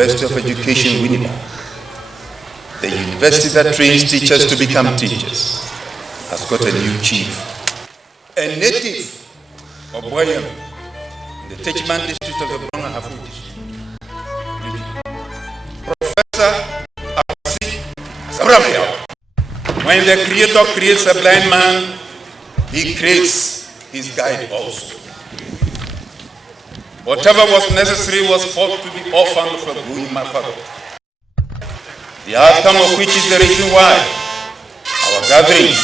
University of Education, Winneba, the university that trains teachers to become teachers, has got a new chief. A native of Boyam, the Techman district of the Brong Hafu district. Professor Akwasi Asabere-Ameyaw. When the Creator creates a blind man, he creates his guide also. Whatever was necessary was fought to be orphaned for my father. The outcome of which is the reason why our gathering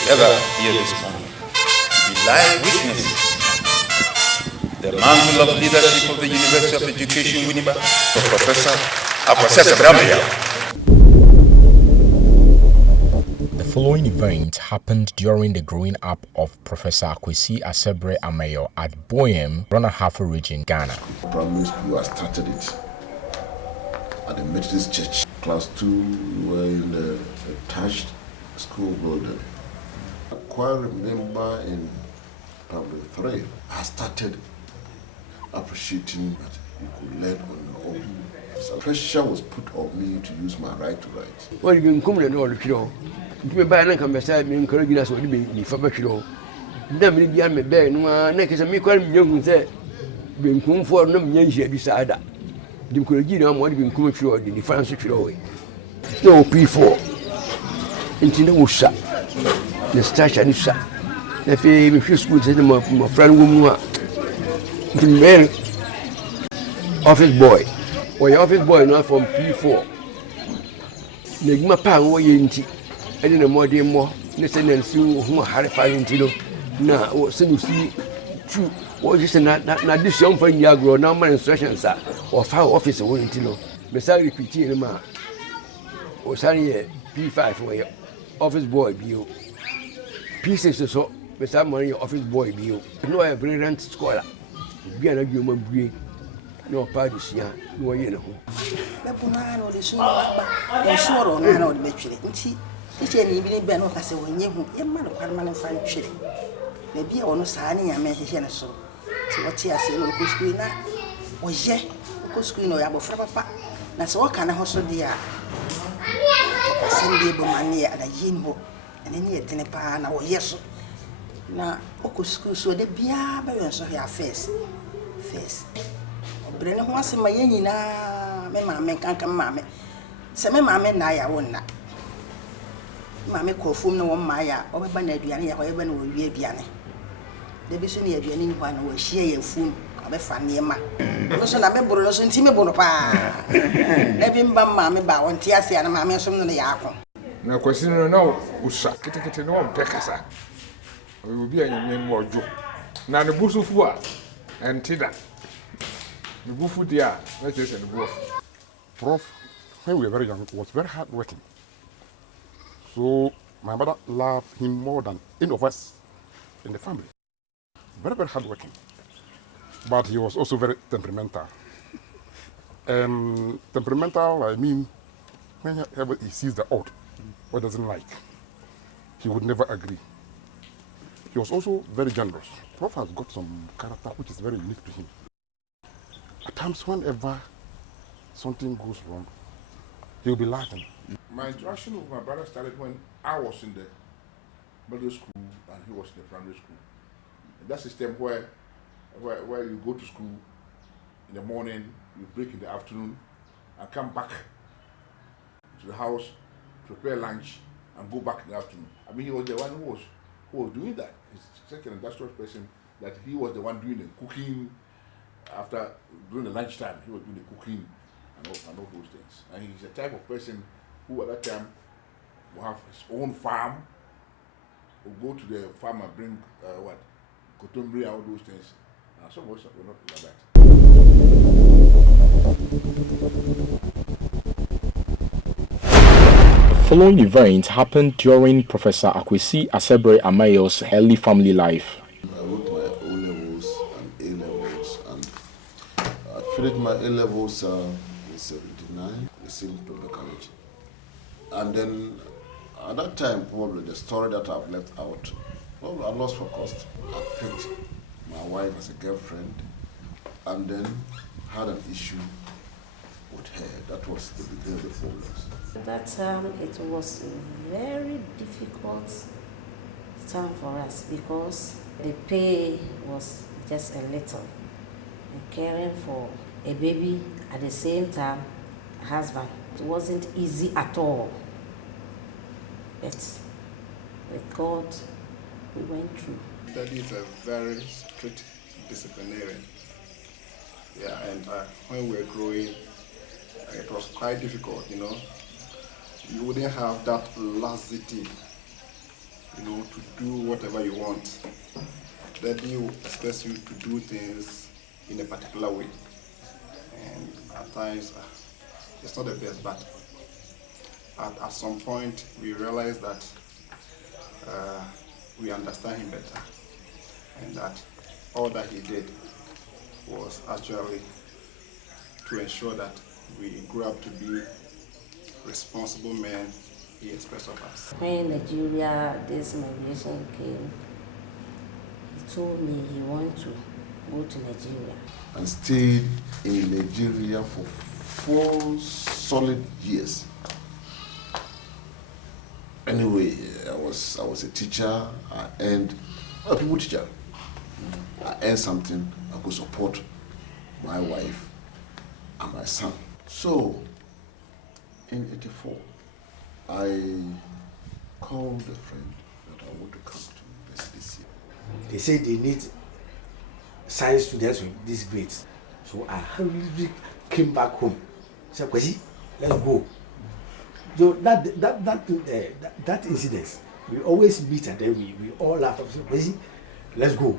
together here this morning to be live witnesses. The mantle of leadership of the University of Education, Winneba, for Professor Akwasi Asabere-Ameyaw. The following event happened during the growing up of Professor Akwasi Asabere-Ameyaw at Boyem, Brong-Ahafo region, Ghana. Primary school, I started it at the Methodist Church. Class 2, we were in the attached school building. I quite remember in probably 3, I started appreciating that you could learn on your own. So pressure was put on me to use my right to write. Well, you can come and all the show. You may buy and come beside me and encourage us to be for the show. Then we began me bear no neck is a me quite young say, being come for no years beside that. The Kuragina might have been coming through the defense show. No P4 into the Musa, the station is shut. If you school said my friend woman, the male office boy, or your office boy not from P4. Nigma Pang or Yinti, and in a more day more, listen and see who are horrifying to know. Now, what soon you see true. What is not this young friend Yagro, now my instructions are of how office went to know. Besides repeating the man, or sorry, P5 for your office boy, you P6 or so, beside money, office boy, you know a brilliant scholar. Be an argument, bring no parties here, no, you know. The Punano, the sure or none of the betray. Teach any evening Beno has a when you, a man of permanent fine shilling. Maybe I want to sign a man here so. So what you say, local screen or ye, local screen or about Papa. That's all kind of hustle dear. Send the money at a yinbo, and then yet in a pan or yes. Now, local school so the beer by your face. Brennan was in my yenina, my mamma can't come, mamma. Some mamma and I won't. Mamma call from no one Maya or Banadiana, however, will be a piano. The vision of anyone will share a fool of a funny man. Also, I remember us in Timabonapa. Never mamma bow and Tiasi and mamma from the Yako. No question, no, Usa, get no one Pecasa. We will be a name more Joe. Now the bush of war and Tida. The buff dear, let's say the buff. Prof, when we were very young, was very hard working. So my mother loved him more than any of us in the family. Very, very hardworking. But he was also very temperamental. Temperamental, I mean, whenever he sees the odd or doesn't like, he would never agree. He was also very generous. Prof has got some character which is very unique to him. At times, whenever something goes wrong, he'll be laughing. My interaction with my brother started when I was in the middle school and he was in the primary school. That system where you go to school in the morning, you break in the afternoon, and come back to the house, prepare lunch, and go back in the afternoon. I mean, he was the one who was doing that. He's such an industrious person that he was the one doing the cooking. After during the lunchtime, he was doing the cooking and all those things. And he's the type of person who at that time will have his own farm, will go to the farm and bring Kotombri and all those things. And some of us were not like that. The following event happened during Professor Akwasi Asabere-Ameyaw's early family life. I wrote my O-levels and A-levels, and I finished my A-levels in 79, the same college. And then at that time, probably the story that I've left out, well, I lost focus. I picked my wife as a girlfriend and then had an issue with her. That was the beginning of the problems. At that time, it was a very difficult time for us because the pay was just a little. And caring for a baby at the same time, husband, it wasn't easy at all. But with God, we went through. Daddy is a very strict disciplinarian. Yeah, and when we were growing, it was quite difficult, you know. You wouldn't have that laxity, you know, to do whatever you want. Daddy expects you to do things in a particular way. And at times, it's not the best, but at some point, we realized that we understand him better, and that all that he did was actually to ensure that we grew up to be responsible men he expects of us. When Nigeria, this migration came, he told me he wanted to go to Nigeria. And stayed in Nigeria for 4 solid years. Anyway, I was a teacher. I earned a people teacher. I earned something I could support my wife and my son. So, in '84, I called a friend that I want to come to this year. They say they need science students with this grades. So I hurriedly came back home. Said, Kwasi, let's go. So that incident, we always meet and then we all laugh. So, Kwasi, let's go.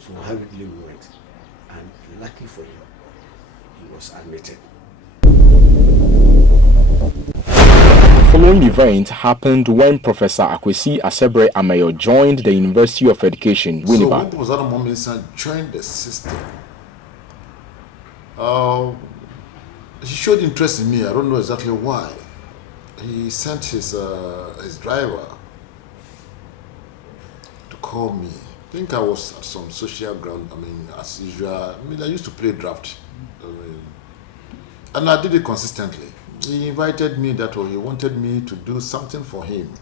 So hurriedly we went. And lucky for him, he was admitted. The following event happened when Professor Akwasi Asabere-Ameyaw joined the University of Education, Winneba. So when Owusu-Cameraman joined the system, he showed interest in me. I don't know exactly why. He sent his driver to call me. I think I was at some social ground. I mean, as usual. I used to play draft. And I did it consistently. He invited me that he wanted me to do something for him.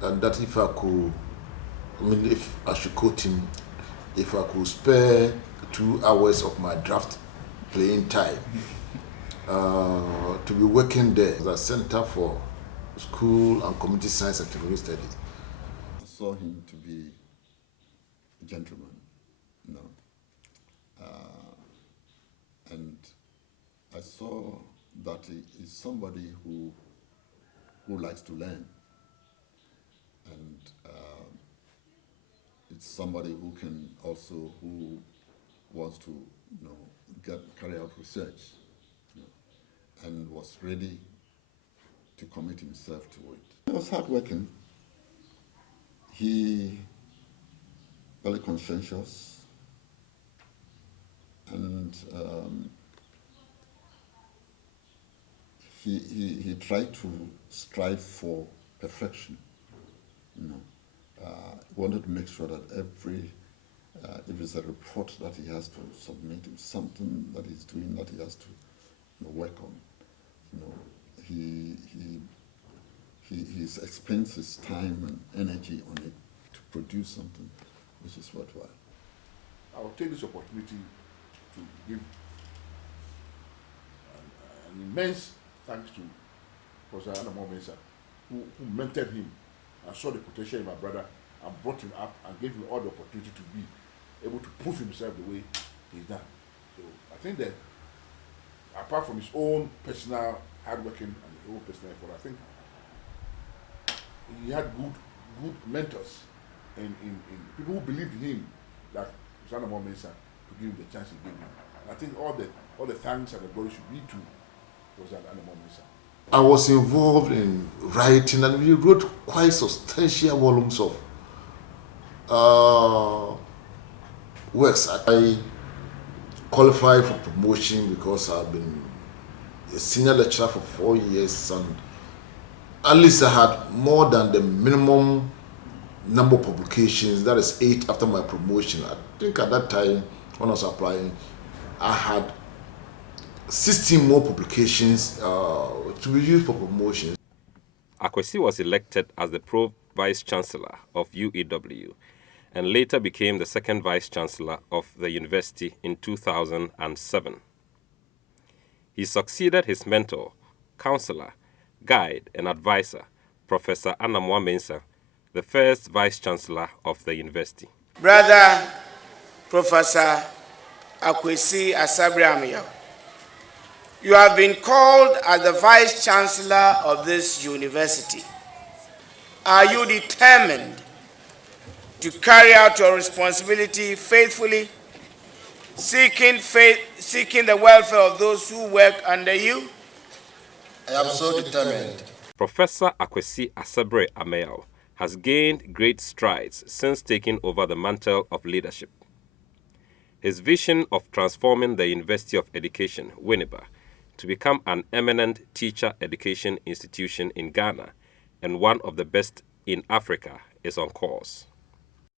And that if I could, if I should quote him, if I could spare 2 hours of my draft playing time to be working there as a Center for School and Community Science and Technology Studies. I saw him to be a gentleman, you know, and I saw that he is somebody who likes to learn, and it's somebody who can also who wants to, you know, carry out research, you know, and was ready to commit himself to it. He was hardworking. He very conscientious, and he tried to strive for perfection. You know, he wanted to make sure that every if it's a report that he has to submit, if something that he's doing that he has to, you know, work on, you know, he expends his time and energy on it to produce something which is worthwhile. I will take this opportunity to give an immense thanks to Professor Owusu-Cameraman, who mentored him and saw the potential in my brother and brought him up and gave him all the opportunity to be able to prove himself the way he's done. So I think that apart from his own personal hard working and his own personal effort, I think he had good mentors and in people who believed in him, like Professor Owusu-Cameraman, to give him the chance he gave him. And I think all the thanks and the glory should be to Professor Owusu-Cameraman. I was involved in writing, and we wrote quite substantial volumes of works. I qualified for promotion because I've been a senior lecturer for 4 years, and at least I had more than the minimum number of publications, that is 8 after my promotion. I think at that time when I was applying, I had 16 more publications to be used for promotion. Akwasi was elected as the Pro-Vice Chancellor of UEW and later became the second Vice Chancellor of the university in 2007. He succeeded his mentor, counselor, guide, and advisor, Professor Anamwa Mensah, the first Vice Chancellor of the university. Brother Professor Akwasi Asabere-Ameyaw, you have been called as the Vice Chancellor of this university. Are you determined to carry out your responsibility faithfully, seeking the welfare of those who work under you? I am so determined. Professor Akwasi Asabere-Ameyaw has gained great strides since taking over the mantle of leadership. His vision of transforming the University of Education, Winneba, to become an eminent teacher education institution in Ghana and one of the best in Africa is on course.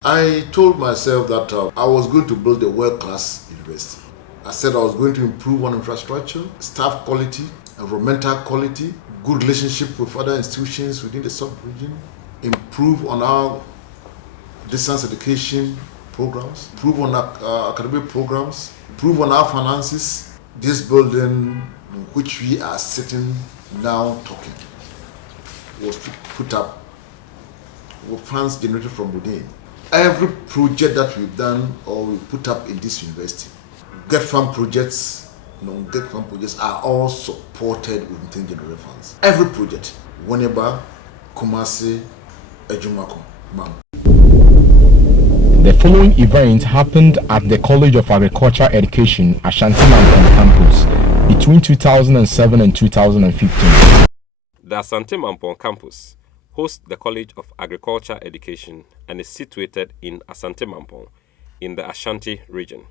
I told myself that I was going to build a world-class university. I said I was going to improve on infrastructure, staff quality, environmental quality, good relationship with other institutions within the sub-region, improve on our distance education programs, improve on our academic programs, improve on our finances. This building in which we are sitting now talking was to put up with funds generated from within. Every project that we've done or we put up in this university, get fund projects, non-get fund projects are all supported with within generated funds. Every project, Winneba, Kumasi, Ejumako, Mam. The following event happened at the College of Agriculture Education, Ashanti-Mampong campus between 2007 and 2015. The Asante-Mampong campus hosts the College of Agriculture Education and is situated in Asante-Mampong in the Ashanti region.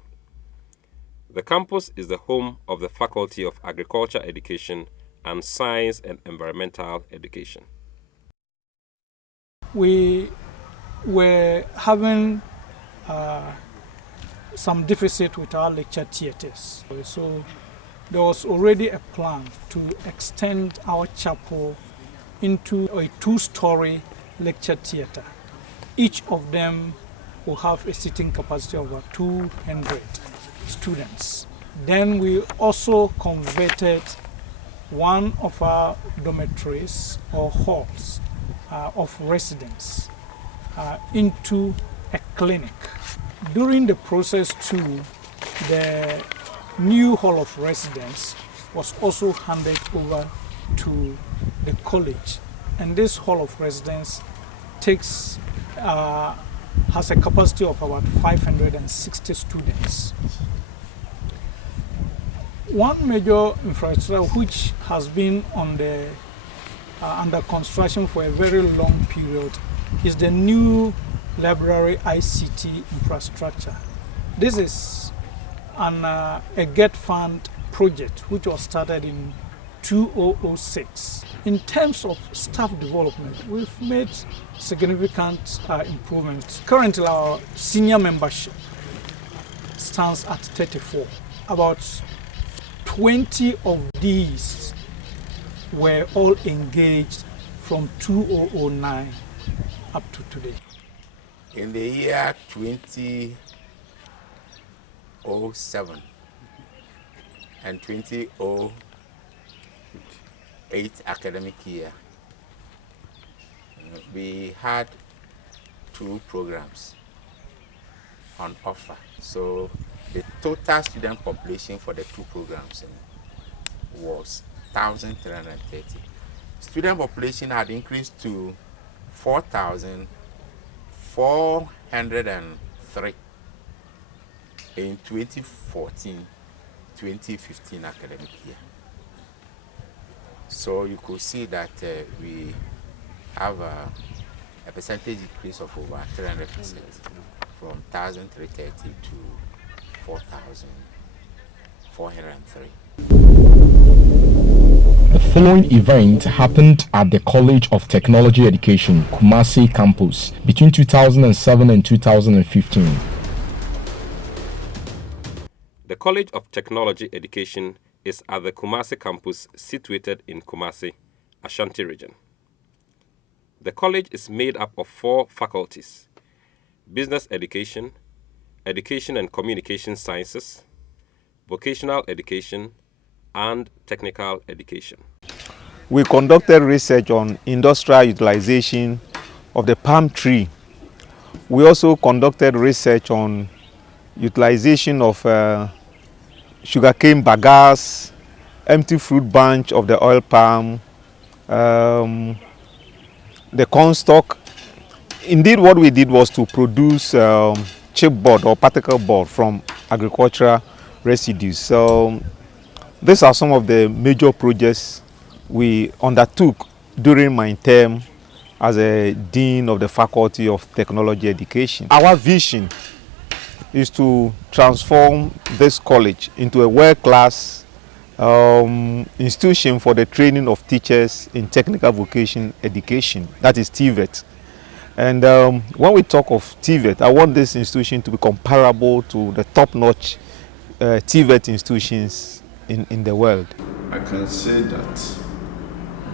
The campus is the home of the Faculty of Agriculture Education and Science and Environmental Education. We were having some deficit with our lecture theatres. So there was already a plan to extend our chapel into a 2-story lecture theatre. Each of them will have a seating capacity of about 200 students. Then we also converted one of our dormitories or halls of residence into a clinic. During the process too, the new hall of residence was also handed over to the college, and this hall of residence has a capacity of about 560 students. One major infrastructure which has been on the under construction for a very long period is the new library ICT infrastructure. This is a GET fund project which was started in 2006. In terms of staff development, we've made significant improvements. Currently, our senior membership stands at 34. About 20 of these were all engaged from 2009 up to today. In the year 2007 and 2008 academic year, we had 2 programs on offer. So the total student population for the 2 programs was 1,330. Student population had increased to 4,403 in 2014-2015 academic year. So you could see that we have a percentage increase of over 300% from 1,330 to 4,403. The following event happened at the College of Technology Education, Kumasi campus between 2007 and 2015. The College of Technology Education is at the Kumasi campus situated in Kumasi, Ashanti region. The college is made up of 4 faculties: business education, education and communication sciences, vocational education, and technical education. We conducted research on industrial utilization of the palm tree. We also conducted research on utilization of sugarcane bagasse, empty fruit bunch of the oil palm, the corn stalk. Indeed, what we did was to produce chipboard or particle board from agricultural residues. So these are some of the major projects we undertook during my term as a Dean of the Faculty of Technology Education. Our vision is to transform this college into a world-class institution for the training of teachers in technical vocation education, that is TVET. And when we talk of TVET, I want this institution to be comparable to the top-notch TVET institutions in the world. I can say that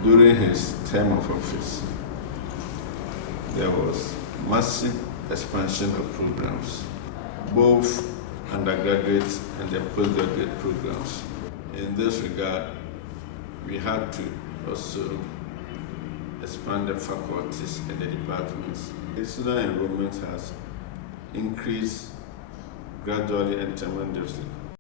during his term of office, there was massive expansion of programs, both undergraduate and the postgraduate programs. In this regard, we had to also expand the faculties and the departments. The student enrollment has increased gradually and tremendously.